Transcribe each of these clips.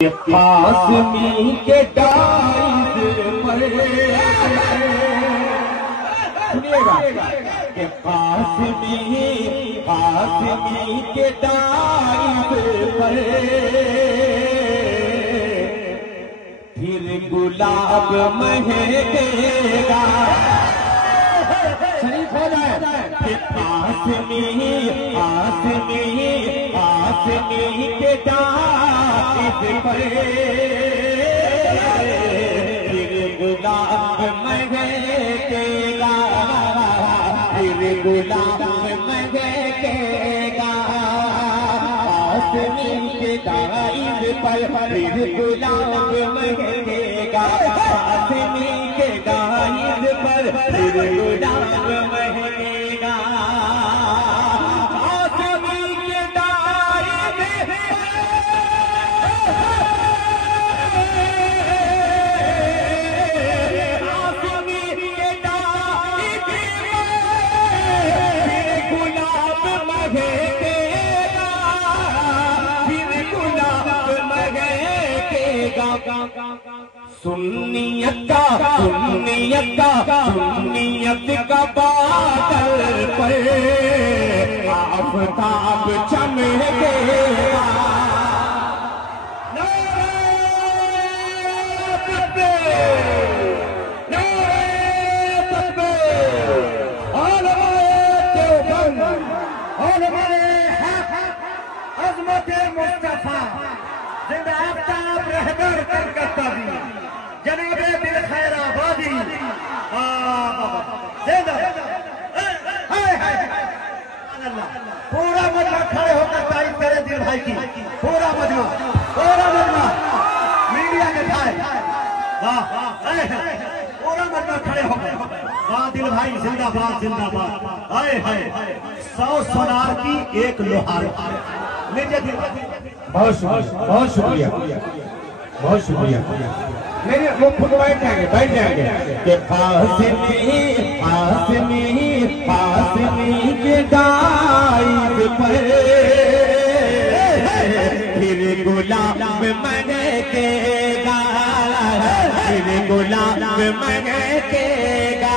कासमी के डाइज पर सुनिएगा कि कासमी के डाइज पर फिर गुलाब महकेगा। शरीफ हो जाए कि कासमी के डाइज पर फिर गुलाब महकेगा, फिर गुलाब महकेगा। कासमी के डाइज पर फिर गुलाब महकेगा, कासमी के डाइज पर फिर गुलाब महकेगा। सुन्नियत का बादल पर आफताब चमकेगा। मुस्तफा जिंदा आफ्ताब रहबर कलकत्ता दी जनाबे दिल खैराबादी पूरा मजमा खड़े होकर तारीफ करे दिल भाई की। पूरा मजमा मीडिया के भाई वाह, पूरा मजमा खड़े होकर वाह दिल भाई जिंदाबाद जिंदाबाद। हाय हाय 100 सोनार की एक लोहार। बहुत शुक्रिया बहुत शुक्रिया। मेरे वो खुद बैठ जाएंगे कि कासमी के डाइज पर फिर गुलाब महकेगा, फिर गुलाब महकेगा।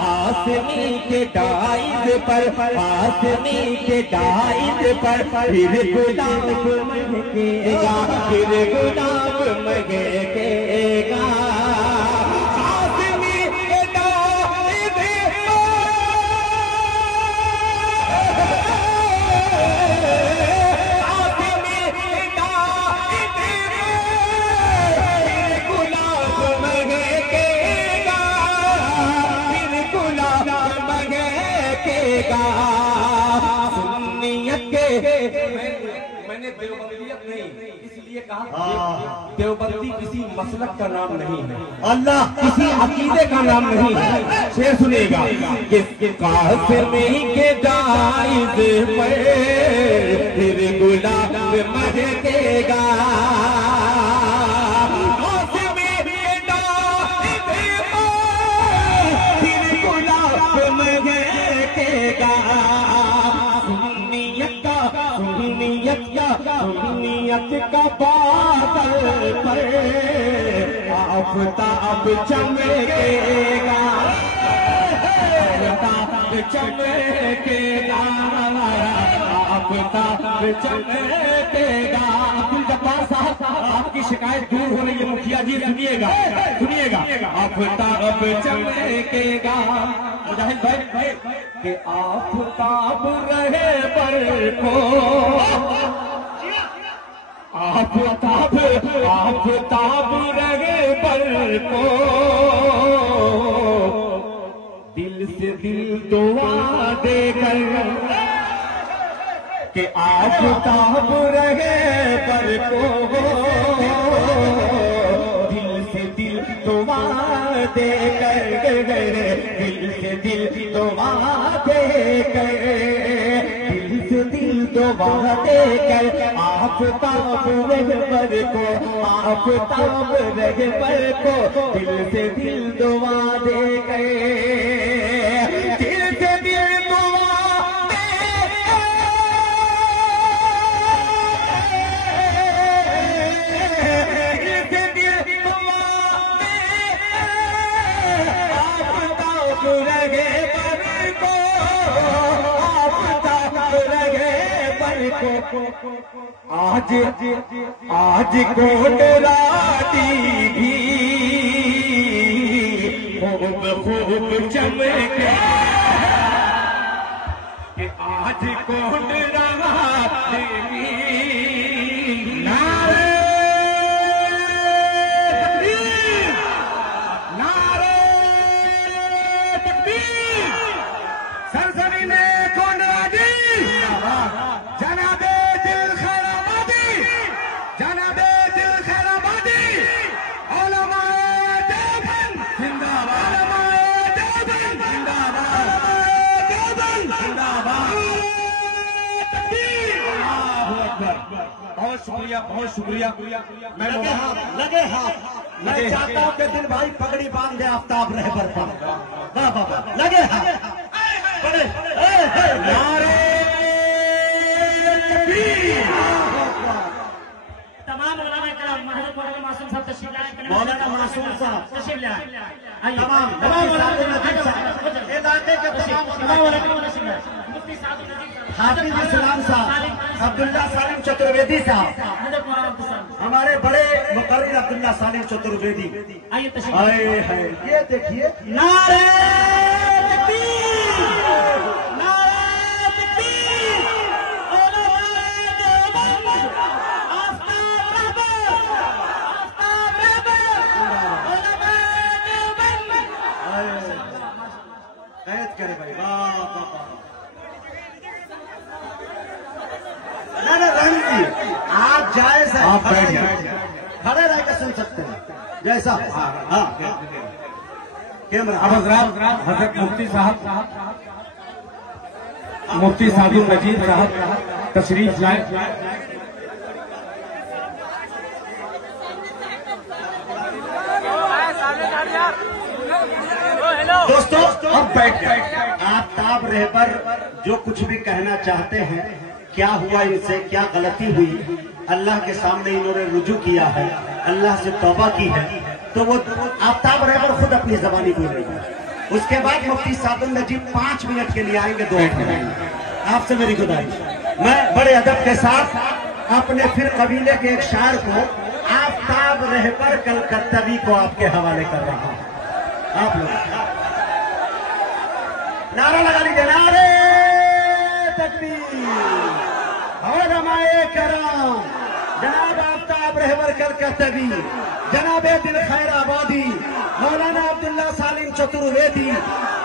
कासमी के डाइज पर फिर गुलाब महकेगा, फिर गुलाब महकेगा। मैंने देवबंदियत नहीं इसलिए कहा, देवबंदी किसी मसलक का नाम नहीं है, अल्लाह किसी अकीदे का नाम नहीं है। शेर सुनिएगा कि कासमी के डाइज पर फिर गुलाब महकेगा। सुन्नियत का बादल पर आफताब चमकेगा, आफताब चमकेगा, आफताब चमकेगा। अब्दुल जब्बार साहब आपकी शिकायत दूर हो रही है, मुखिया जी सुनिएगा आफताब चमकेगा। मुजाहिद भाई कि आफताब रहे पर को आफताब रहे पर को दिल से दिल दुआ देकर कि आफताब रहे पर को दिल से दिल दुआ देकर, दिल से दिल दुआ देकर, दिल से दिल दुआ देकर आफताब रहबर को, आफताब रहबर को दिल से दिल दुआ देकर, दिल से दिल दुआ आज आज कोटराती भी खूब खूब चमके, आज कोटराती भी नारे तकबीर, नारे तकबीर, सरजमी में कोटराती जनाबे दिल खैराबादी, जनाबे दिल खैराबादी, उलमाए देवबंद जिंदाबाद, उलमाए देवबंद जिंदाबाद, उलमाए देवबंद जिंदाबाद। अल्लाहू अकबर। बहुत शुक्रिया, बहुत शुक्रिया। लगे हाथ, लगे हाथ। मैं चाहता हूँ कि दिल भाई पगड़ी बांध दे, आफ्ताब रहबर पर। वाह वाह वाह, लगे हाथ बड़े। नारे तमाम मौलाना मासूम साहब तशरीफ लाए, मौलाना मासूम साहब तशरीफ लाए, तमाम इलाके के तमाम मुफ्ती साहब, हाफिज इस्लाम साहब, अब्दुल्ला सालिम चतुर्वेदी साहब, हमारे बड़े मुकर्रिर अब्दुल्ला सालिम चतुर्वेदी। आइए तशरीफ आए है, ये देखिए नारे तकबीर, नारे तकबीर, उलमाए देवबंद, आफ्ताब रहबर, आफ्ताब रहबर, उलमाए देवबंद। कैद करे भाई, वाह वाह वाह। ना ना रानी जी, आप जायज है, आप बैठ जाइए। खड़े रह के सुन सकते हैं जैसा। हाँ कैमरा। अब हजरत मुफ्ती साहब, मुफ्ती सादुल नजीब साहब तशरीफ लाए। दोस्तों अब बैठ गए। आफ्ताब रहबर जो कुछ भी कहना चाहते हैं, क्या हुआ इनसे, क्या गलती हुई, अल्लाह के सामने इन्होंने रुजू किया है, अल्लाह से तौबा की है, तो वो आफ्ताब रहबर खुद अपनी जबानी बोलेंगे। उसके बाद मुफ्ती सादुल नजीब 5 मिनट के लिए आएंगे, 2 मिनट। आपसे मेरी गुजारिश, मैं बड़े अदब के साथ अपने फिर कबीले के एक शायर को, आफ्ताब रहबर कलकत्तवी को आपके हवाले कर रहा हूँ। आप लोग नारा लगा लीजिए, नारे तकबीर, उलमाए कराम, जनाब आफ्ताब रहबर कलकत्तवी, जनाबे दिल खैराबादी, मौलाना अब्दुल्ला सालिम चतुर्वेदी,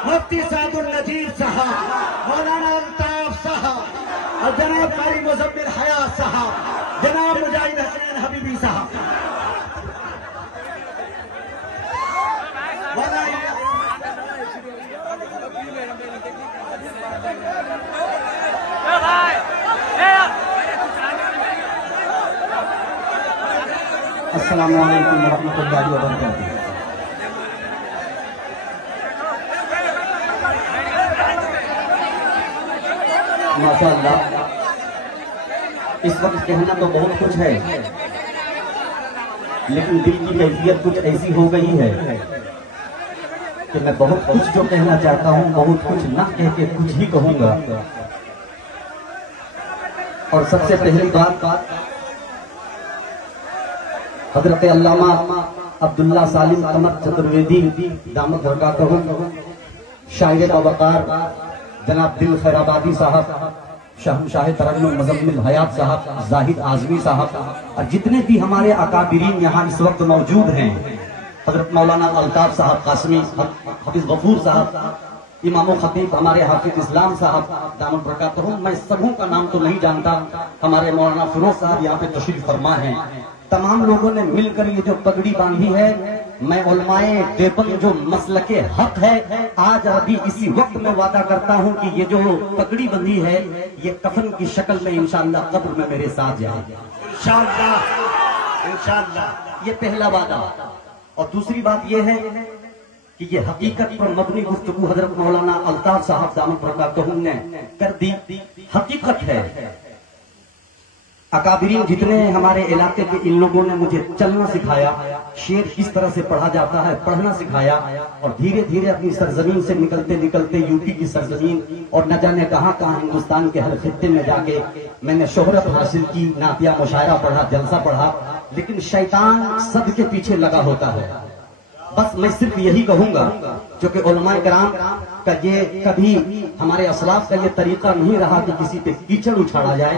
मुफ्ती सादुल नजीब साहब, मौलाना अल्ताफ साहब, और जनाब कारी मुजम्मिल हयात साहब, जनाब मुजाहिद हसनैन हबीबी साहब। अस्सलामु अलैकुम वरहमतुल्लाहि वबरकातुहू। माशाअल्लाह, इस वक्त कहना तो बहुत कुछ है, लेकिन दिल की कैफियत कुछ ऐसी हो गई है कि मैं बहुत कुछ जो कहना चाहता हूँ, बहुत कुछ न कह के कुछ ही कहूंगा। और सबसे पहली बात, हजरत अल्लामा अब्दुल्ला सालिम कमर चतुर्वेदी दामद बरकातहू, शायर बवकार जनाब दिल खैराबादी साहब, शहंशाह तरन्नुम मुजम्मिल हयात साहब, जाहिद आजमी साहब, और जितने भी हमारे अकाबिरीन यहाँ इस वक्त मौजूद हैं, हजरत मौलाना अल्ताफ साहब कासमी, हफीज गफूर साहब, इमाम खतीब हमारे हाफिज इस्लाम साहब दामद बरकातहू, मैं सबों का नाम तो नहीं जानता, हमारे मौलाना फिरोज साहब यहाँ पे तशरीफ फरमा हैं। तमाम लोगों ने मिलकर ये जो पगड़ी बांधी है, मैं उलमाए देवबंद जो मसलके हक है, आज अभी इसी वक्त में वादा करता हूँ कि ये जो पगड़ी बंधी है, ये कफन की शक्ल में इंशाअल्लाह कब्र में मेरे साथ जाएगी इंशाअल्लाह, इंशाअल्लाह। ये पहला वादा। और दूसरी बात ये है कि ये हकीकत पर मबनी गुफ्तगू हजरत मौलाना अल्ताफ साहब दामद बरकातहू ने कर दी, हकीकत है अकाबिरीन जितने हैं हमारे इलाके के, इन लोगों ने मुझे चलना सिखाया, शेर किस तरह से पढ़ा जाता है पढ़ना सिखाया, और धीरे धीरे अपनी सरजमीन से निकलते निकलते यूपी की सरजमीन और न जाने कहां कहां हिंदुस्तान के हर खित्ते में जाके मैंने शोहरत हासिल की, नातिया मुशायरा पढ़ा, जलसा पढ़ा। लेकिन शैतान सबके पीछे लगा होता है। बस मैं सिर्फ यही कहूंगा, क्योंकि उलमाए कराम का ये कभी हमारे असलाफ का ये तरीका नहीं रहा कि किसी पे कीचड़ उछाड़ा जाए।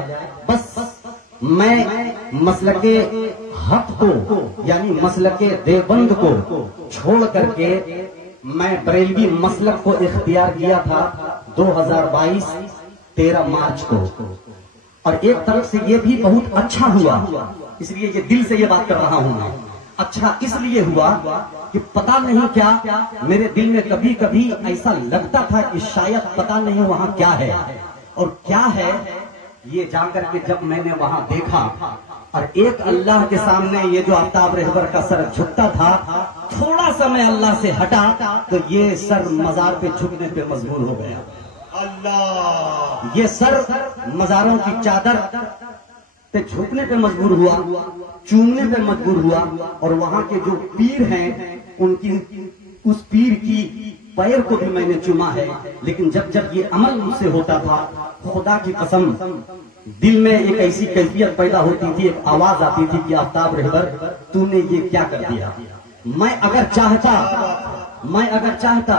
बस मैं मसलके हक को यानी मसलके देवबंद को छोड़ करके मैं बरेलवी मसलक को इख्तियार किया था 2022 13 मार्च को, और एक तरफ से ये भी बहुत अच्छा हुआ, इसलिए ये दिल से ये बात कर रहा हूं मैं। अच्छा इसलिए हुआ कि पता नहीं क्या मेरे दिल में कभी कभी ऐसा लगता था कि शायद पता नहीं वहां क्या है, और क्या है ये जाकर के जब मैंने वहां देखा, और एक अल्लाह के सामने ये जो आफ्ताब रहबर का सर झुकता था, थोड़ा सा मैं अल्लाह से हटा तो ये सर मजार पे झुकने पे मजबूर हो गया। अल्लाह, ये सर मजारों की चादर पे झुकने पे मजबूर हुआ, चूमने पे मजबूर हुआ, और वहां के जो पीर हैं उनकी उस पीर की पैर को भी मैंने चुमा है। लेकिन जब जब ये अमल मुझसे होता था, खुदा की कसम दिल में एक ऐसी कैफियत पैदा होती थी, एक आवाज आती थी कि आफ्ताब रहबर तूने ये क्या कर दिया। मैं अगर चाहता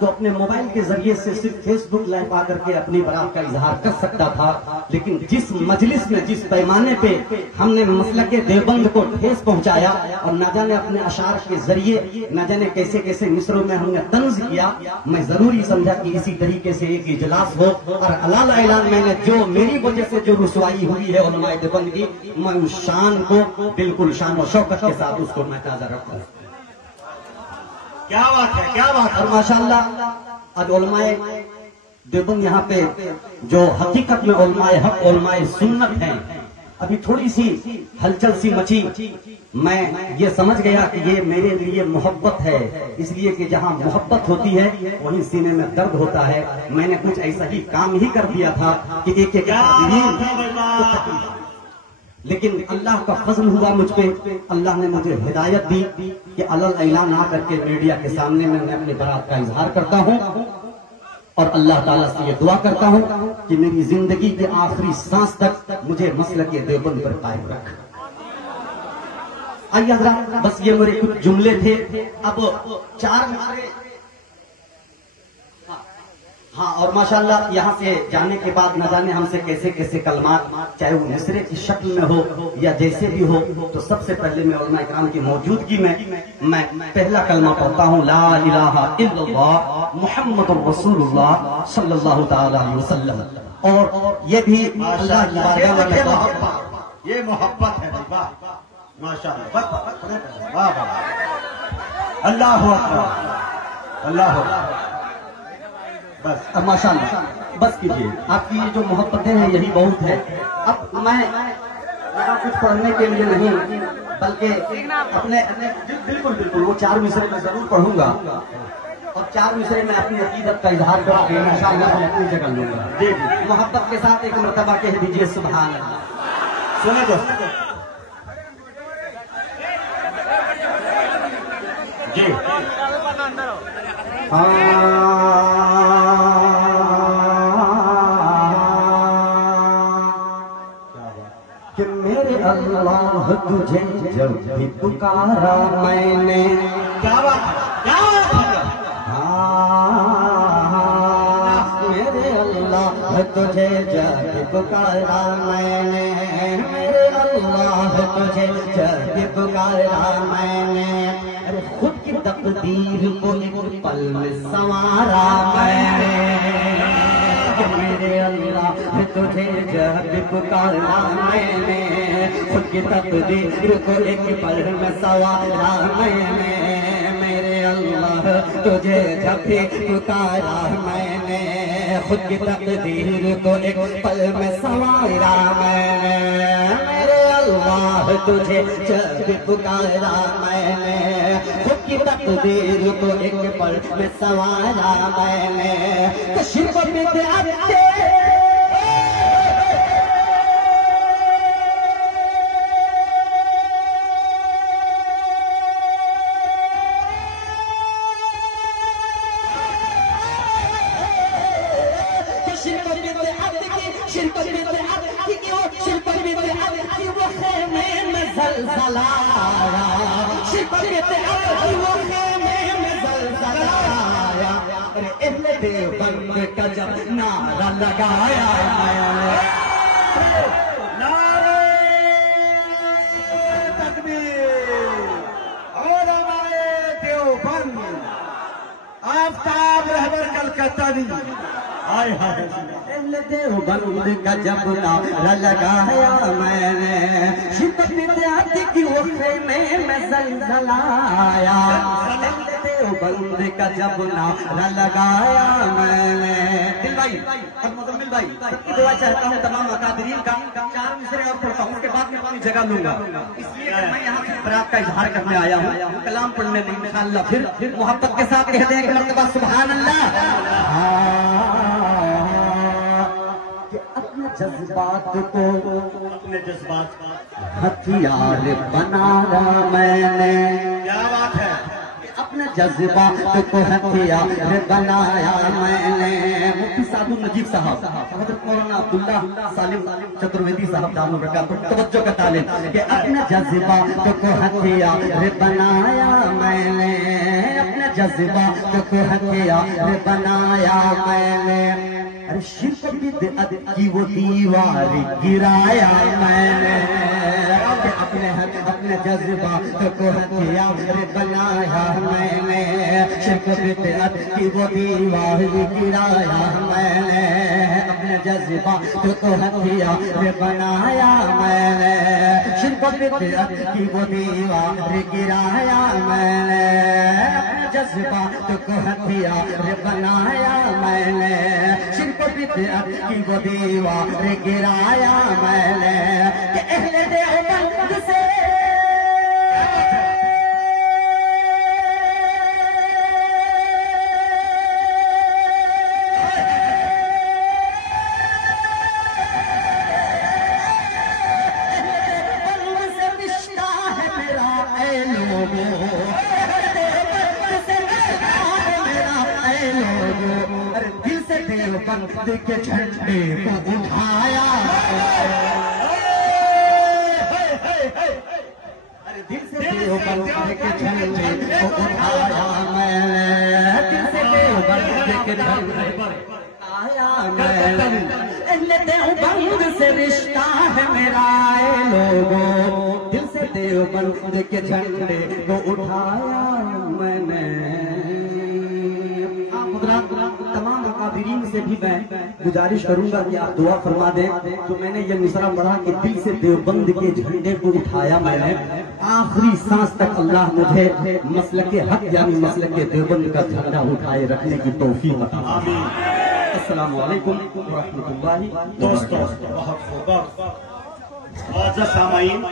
तो अपने मोबाइल के जरिए से सिर्फ फेसबुक लाइव आकर के अपनी बरात का इजहार कर सकता था, लेकिन जिस मजलिस में जिस पैमाने पे हमने मसलके देवबंद को ठेस पहुंचाया, और न जाने अपने अशार के जरिए न जाने कैसे कैसे मिस्रों में हमने तंज किया, मैं जरूरी समझा कि इसी तरीके से एक इजलास हो, और अलाल ऐलान मैंने जो मेरी वजह से जो रुसवाई हुई है उलमाए देवबंद की, मैं उस शान को बिल्कुल शान और शौकत के साथ उसको मैं ताजा रखूं। क्या बात है, क्या बात है। और माशाअल्लाह आज उलमाए देवबंद यहाँ पे जो हकीकत में उलमाए हक उलमाए सुन्नत हैं, अभी थोड़ी सी हलचल सी मची, मैं ये समझ गया कि ये मेरे लिए मोहब्बत है, इसलिए कि जहाँ मोहब्बत होती है वहीं सीने में दर्द होता है। मैंने कुछ ऐसा ही काम ही कर दिया था कि एक लेकिन अल्लाह का फजल हुआ मुझ पे, अल्लाह ने मुझे हिदायत दी कि अलल ऐलान ना करके मीडिया के सामने मैं अपनी बरात का इजहार करता हूं, और अल्लाह ताला से ये दुआ करता हूं कि मेरी जिंदगी के आखिरी सांस तक मुझे मसलके देवबंद पर कायम रख। आइए हज़रात, बस ये मेरे कुछ जुमले थे। अब 4 मिसरे, हाँ, और माशाल्लाह यहाँ से जाने के बाद न जाने हमसे कैसे कैसे कलमात, चाहे वो मिसरे की शक्ल में हो या जैसे भी हो, तो सबसे पहले मैं उलमा इकराम की मौजूदगी में मैं पहला कलमा पढ़ता हूँ, ला इलाहा इल्लल्लाह मुहम्मदुर रसूलुल्लाह सल्लल्लाहु तआला अलैहि वसल्लम। और ये भी अल्लाह की बारगाह में ये मोहब्बत है, माशाअल्लाह, वाह वाह, अल्लाहु अकबर, अल्लाहु अकबर। बस अब माशाअल्लाह बस कीजिए, आपकी ये जो मोहब्बतें हैं यही बहुत है। अब मैं यहाँ कुछ पढ़ने के लिए नहीं, बल्कि अपने बिल्कुल बिल्कुल वो 4 मिसरे में जरूर पढ़ूंगा, और 4 मिसरे में अपनी अकीदत का इजहार करके इंशाअल्लाह मैं अपनी जगह लूंगा। जी जी, मोहब्बत के साथ एक मर्तबा कह दीजिए सुभान अल्लाह। सुने दोस्तों जी, कि मेरे अल्लाह तुझे जब भी पुकारा मैंने, क्या बात है, क्या बात है, मेरे अल्लाह तुझे जब भी पुकारा मैंने, मेरे अल्लाह तुझे जब भी पुकारा मैंने, अरे खुद की तकदीर को एक पल में संवारा मैंने, मेरे अल्लाह तुझे जब पुकारा मैंने, खुद की तकदीर को एक पल में संवारा मैंने, मेरे अल्लाह तुझे जब पुकारा मैंने, खुद की तकदीर को एक पल में संवारा मैंने, मेरे अल्लाह तुझे जब पुकारा मैंने, खुद की तकदीर को एक पल में संवारा मैंने, तशरीफ बिदअत ज़लज़लाया, शिरक बिदअत की वो खेमे में ज़लज़लाया, अरे अहले देवबंद का जब नारा लगाया, नारे तकबीर और हमारे देवबंद आफ्ताब रहबर कलकत्ता दी आय हाय अहले देवबंद का जब नारा लगाया मैंने, शिरक बिदअत की वो खेमे में ज़लज़लाया, अहले देवबंद का जब नारा लगाया मैंने। दिल भाई और मुज़म्मिल भाई सबकी दुआ चाहता हूँ, तमाम अकादरीन का 4 मिसरे और पढ़ता हूँ, उसके बाद मैं अपनी जगह लूंगा, इसलिए कि मैं यहाँ से बरात का इजहार करने आया हूँ, कलाम पढ़ने नहीं। इंशाअल्लाह फिर मोहब्बत के साथ कहते हैं एक मर्तबा सुभान अल्लाह। अपने जज्बात को अपने जज्बात का हथियार बनाया मैंने, क्या बात है, अपने जज्बात को हथियार बनाया मैंने। मुफ्ती साधु नजीब साहब, हज़रत मौलाना अब्दुल्ला सालिम चतुर्वेदी साहब दामन बरकातहू तवज्जो का तालिब कि अपने जज्बात को हथियार बनाया मैंने, अपने जज्बात को हथियार बनाया मैंने। अरे शिरक बिदअत की वो दीवार गिराया मैंने, अपने जज्बात को हथियार बनाया मैंने, शिरक बिदअत की वो दीवार गिराया मैंने, अपने जज्बात को हथियार बनाया मैंने, शिरक बिदअत की वो दीवार गिराया मैंने, अपने जज्बात को हथियार बनाया मैंने, शिरक बिदअत की वो दीवार गिराया मैंने। कि अहले देवबंद से रिश्ता है मेरा ऐ लोगों, देवबंद से रिश्ता है मेरा ऐ लोगों, अरे दिल से देवबंद के झंडे को उठाया, दिल से देवबंद के झंडे को उठाया मैंने, दिल से देवबंद के झंडे पर आया मैंने। अहले देवबंद से रिश्ता है मेरा ऐ लोगों, दिल से देवबंद के झंडे को उठाया मैंने। तमाम अकादरीन से भी मैं गुजारिश करूंगा कि आप दुआ फरमा दें। तो मैंने ये मिसरा पढ़ा कि दिल से देवबंद के झंडे को उठाया मैंने, आखिरी सांस तक अल्लाह मुझे मसलके हक यानी मसलके देवबंद का झंडा उठाए रखने की तौफीक अता फरमाए। अस्सलामु अलैकुम व रहमतुल्लाहि। दोस्तों बहुत खूब सामाईन,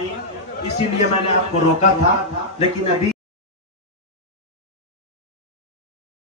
इसीलिए मैंने आपको रोका था, लेकिन अभी